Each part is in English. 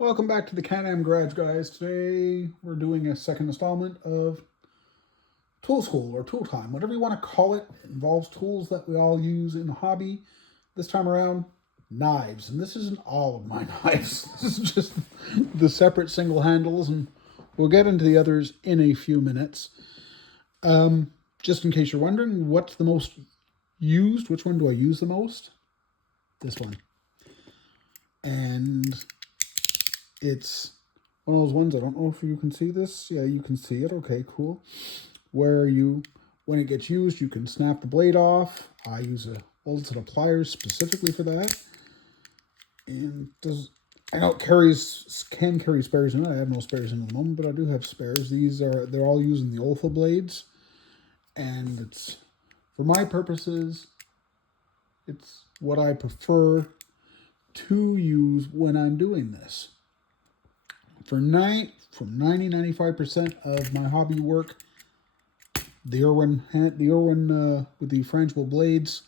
Welcome back to the Can-Am Garage, guys. Today we're doing a second installment of Tool School or Tool Time, whatever you want to call it. It involves tools that we all use in the hobby. This time around, knives. And this isn't all of my knives. This is just the separate single handles, and we'll get into the others in a few minutes. Just in case you're wondering, what's the most used? Which one do I use the most? This one. And it's one of those ones, I don't know if you can see this. Yeah, you can see it. Okay, cool. Where when it gets used, you can snap the blade off. I use a old set of pliers specifically for that. And I know it can carry spares in it. I have no spares in it at the moment, but I do have spares. They're all using the Olfa blades. And it's, for my purposes, it's what I prefer to use when I'm doing this. From 90-95% of my hobby work, the Irwin with the frangible blades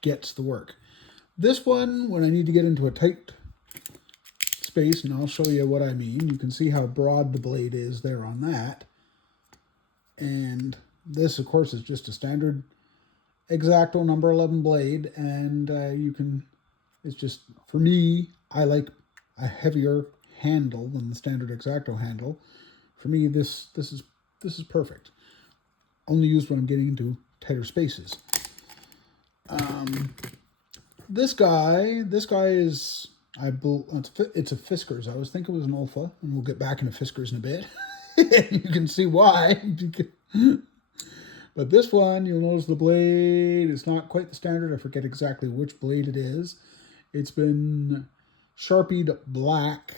gets the work. This one, when I need to get into a tight space, and I'll show you what I mean. You can see how broad the blade is there on that. And this, of course, is just a standard X-Acto number 11 blade, and it's just, for me, I like a heavier handle than the standard X-Acto handle. For me, this is perfect. Only used when I'm getting into tighter spaces. This guy is, it's a Fiskars. I was thinking it was an Olfa, and we'll get back into Fiskars in a bit. You can see why. But this one, you'll notice the blade is not quite the standard. I forget exactly which blade it is. It's been Sharpied black,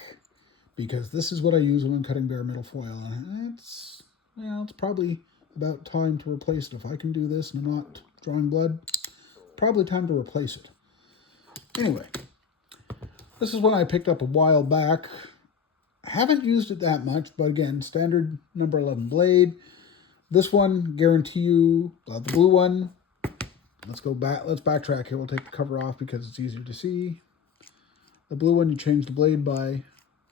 because this is what I use when I'm cutting bare metal foil. And it's probably about time to replace it. If I can do this and I'm not drawing blood, probably time to replace it. Anyway, this is one I picked up a while back. I haven't used it that much, but again, standard number 11 blade. This one, guarantee you, the blue one. Let's backtrack here. We'll take the cover off because it's easier to see. The blue one, you change the blade by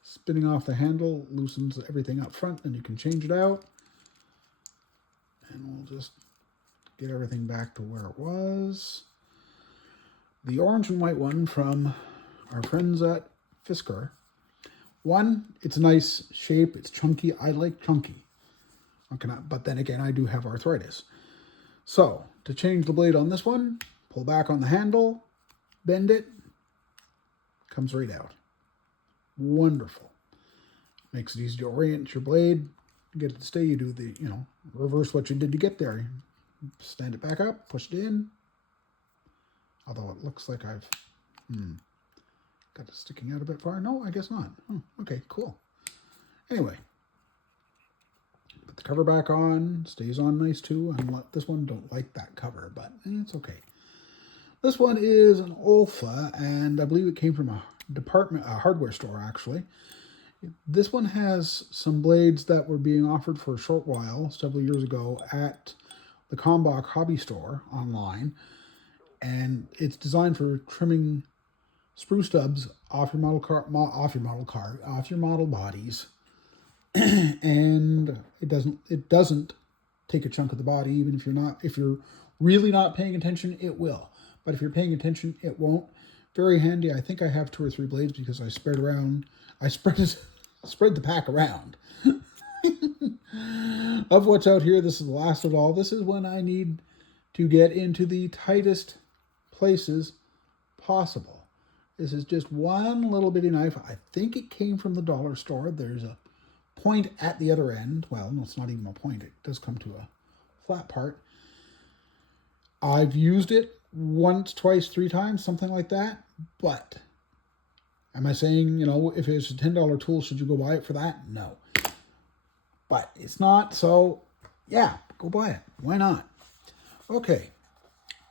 spinning off the handle, loosens everything up front, then you can change it out. And we'll just get everything back to where it was. The orange and white one from our friends at Fiskar. One, it's a nice shape, it's chunky. I like chunky. But then again, I do have arthritis. So, to change the blade on this one, pull back on the handle, bend it, comes right out. Wonderful. Makes it easy to orient your blade, get it to stay. You do the, reverse what you did to get there. Stand it back up, push it in. Although it looks like I've got it sticking out a bit far. No, I guess not. Oh, okay, cool. Anyway, put the cover back on, stays on nice too. This one don't like that cover, but it's okay. This one is an Olfa, and I believe it came from a hardware store actually. This one has some blades that were being offered for a short while, several years ago, at the Kalmbach hobby store online, and it's designed for trimming sprue stubs off your model bodies. And it doesn't take a chunk of the body. Even if you're really not paying attention, it will. But if you're paying attention, it won't. Very handy. I think I have 2 or 3 blades because I spread the pack around. Of what's out here, this is the last of all. This is when I need to get into the tightest places possible. This is just one little bitty knife. I think it came from the dollar store. There's a point at the other end. Well, no, it's not even a point. It does come to a flat part. I've used it once, twice, 3 times, something like that. But am I saying, if it's a $10 tool, should you go buy it for that? No. But it's not, so yeah, go buy it. Why not? Okay,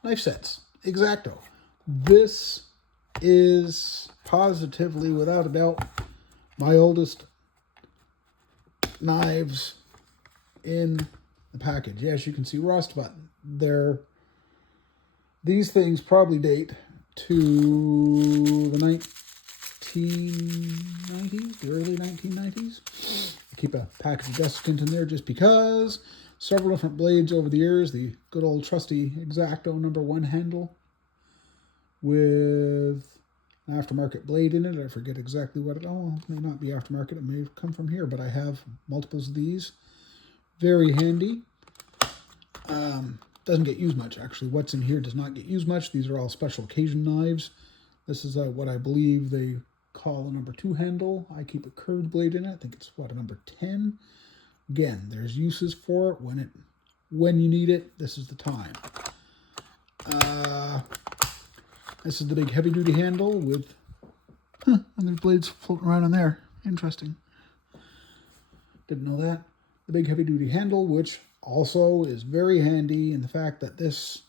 knife sets. X-Acto. This is positively, without a doubt, my oldest knives in the package. Yes, you can see rust, but these things probably date to the 1990s, the early 1990s. I keep a package of desiccant in there just because. Several different blades over the years. The good old trusty X-Acto #1 handle with an aftermarket blade in it. I forget exactly what it, oh, it may not be aftermarket. It may have come from here, but I have multiples of these. Very handy. Doesn't get used much, actually. What's in here does not get used much. These are all special occasion knives. This is what I believe they call a #2 handle. I keep a curved blade in it. I think it's, what, a #10? Again, there's uses for it. When you need it, this is the time. This is the big heavy-duty handle with, and there's blades floating around in there. Interesting. Didn't know that. The big heavy-duty handle, which also is very handy in the fact that this,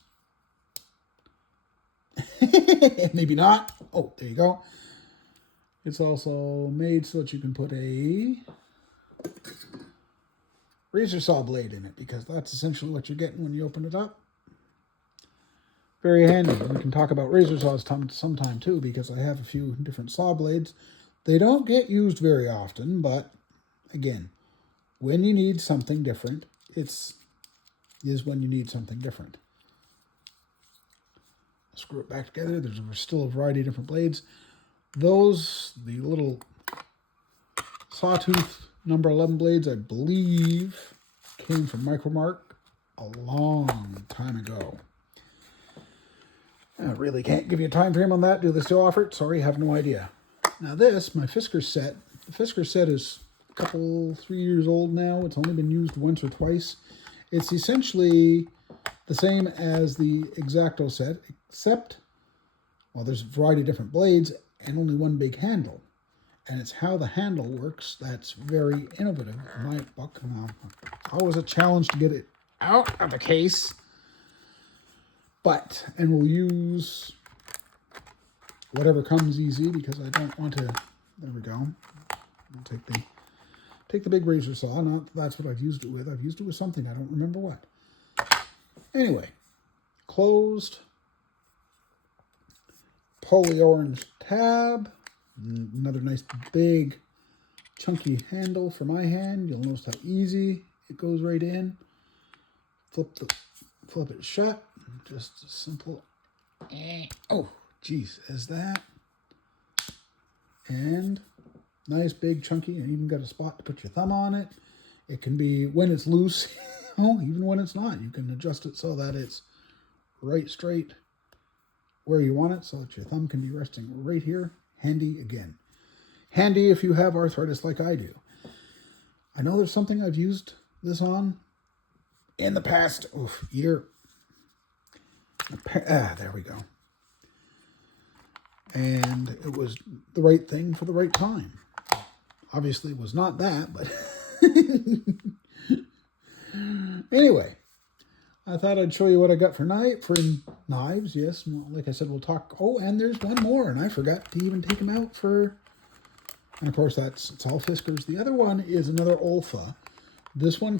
maybe not. Oh, there you go. It's also made so that you can put a razor saw blade in it, because that's essentially what you're getting when you open it up. Very handy. We can talk about razor saws sometime too, because I have a few different saw blades. They don't get used very often, but again, when you need something different, is when you need something different. Screw it back together. There's still a variety of different blades. Those, the little sawtooth #11 blades, I believe, came from Micromark a long time ago. I really can't give you a time frame on that. Do they still offer it? Sorry, have no idea. Now this, my Fisker set. The Fisker set is a couple, 3 years old now. It's only been used once or twice. It's essentially the same as the X-Acto set, except, well, there's a variety of different blades and only one big handle. And it's how the handle works that's very innovative in my book. Now, it's always a challenge to get it out of the case. But, and we'll use whatever comes easy, because I don't want to, there we go. I'll take the big razor saw. Not that's what I've used it with. I've used it with something. I don't remember what. Anyway, closed poly orange tab. Another nice big chunky handle for my hand. You'll notice how easy it goes right in. Flip it shut. Just a simple, oh, geez, is that? And nice, big, chunky, and even got a spot to put your thumb on it. It can be, when it's loose, oh, even when it's not, you can adjust it so that it's right straight where you want it, so that your thumb can be resting right here. Handy again. Handy if you have arthritis like I do. I know there's something I've used this on in the past year. There we go. And it was the right thing for the right time. Obviously it was not that, but anyway, I thought I'd show you what I got for knives. Yes, like I said, we'll talk. Oh, and there's one more, and I forgot to even take them out for. And of course, it's all Fiskars. The other one is another Olfa. This one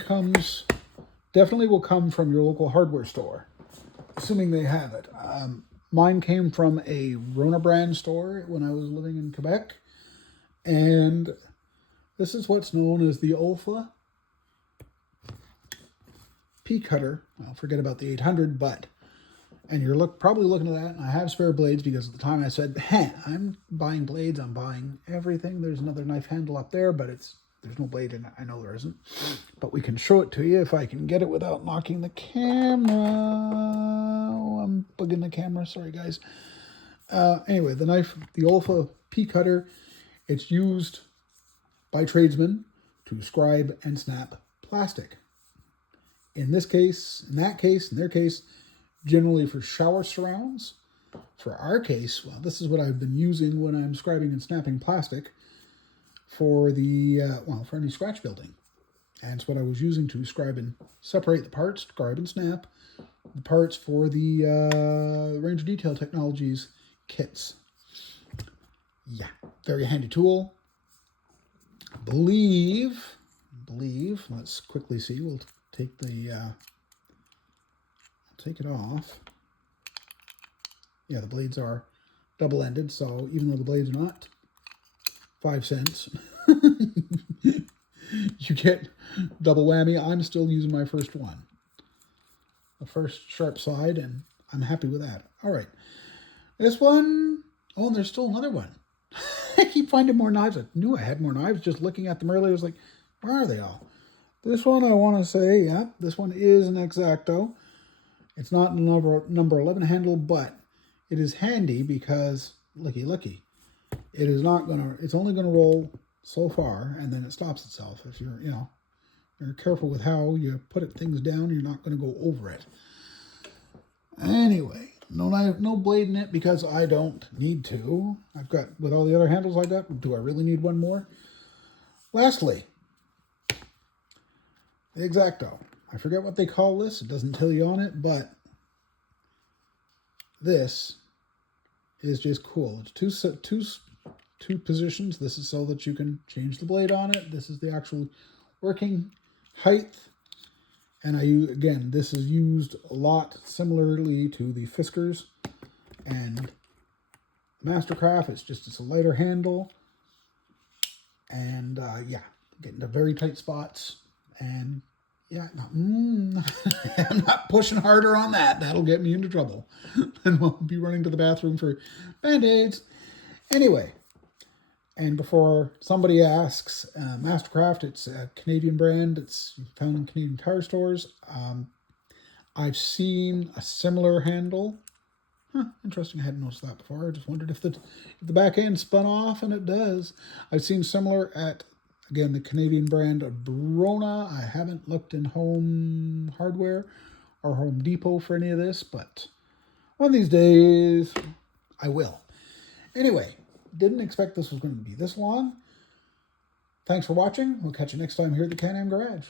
definitely will come from your local hardware store, assuming they have it. Mine came from a Rona brand store when I was living in Quebec. And this is what's known as the Olfa P cutter. Well, forget about the 800, and you're probably looking at that, and I have spare blades, because at the time I said, I'm buying blades, I'm buying everything. There's another knife handle up there, but there's no blade in it. I know there isn't. But we can show it to you if I can get it without knocking the camera. Oh, I'm bugging the camera. Sorry, guys. Anyway, the knife, the Olfa P cutter, it's used by tradesmen to scribe and snap plastic. In their case, generally for shower surrounds. For our case, well, this is what I've been using when I'm scribing and snapping plastic for for any scratch building. And it's what I was using to scribe and separate the parts, scribe and snap the parts for the Ranger Detail Technologies kits. Yeah, very handy tool. Believe, let's quickly see. We'll take take it off. Yeah, the blades are double-ended, so even though the blades are not 5 cents. You get double whammy. I'm still using my first one. The first sharp side, and I'm happy with that. All right. This one, oh, and there's still another one. I keep finding more knives. I knew I had more knives just looking at them earlier. I was like, where are they all? This one, I want to say, yeah, this one is an X-Acto. It's not a number 11 handle, but it is handy because, looky, it is not going to, it's only going to roll so far, and then it stops itself. If you're, you're careful with how you put things down, you're not going to go over it. Anyway, no knife, no blade in it because I don't need to. I've got, with all the other handles I got, do I really need one more? Lastly, the X-Acto. I forget what they call this. It doesn't tell you on it, but this is just cool. It's two positions. This is so that you can change the blade on it. This is the actual working height. And again, this is used a lot similarly to the Fiskars and Mastercraft. It's a lighter handle. And yeah, getting to very tight spots. And yeah, I'm not pushing harder on that. That'll get me into trouble. And we'll be running to the bathroom for Band-Aids. Anyway, and before somebody asks, Mastercraft, it's a Canadian brand. It's found in Canadian tire stores. I've seen a similar handle. Interesting, I hadn't noticed that before. I just wondered if the back end spun off, and it does. I've seen similar at, again, the Canadian brand of Brona. I haven't looked in Home Hardware or Home Depot for any of this, but one of these days I will. Anyway, didn't expect this was going to be this long. Thanks for watching. We'll catch you next time here at the Can-Am Garage.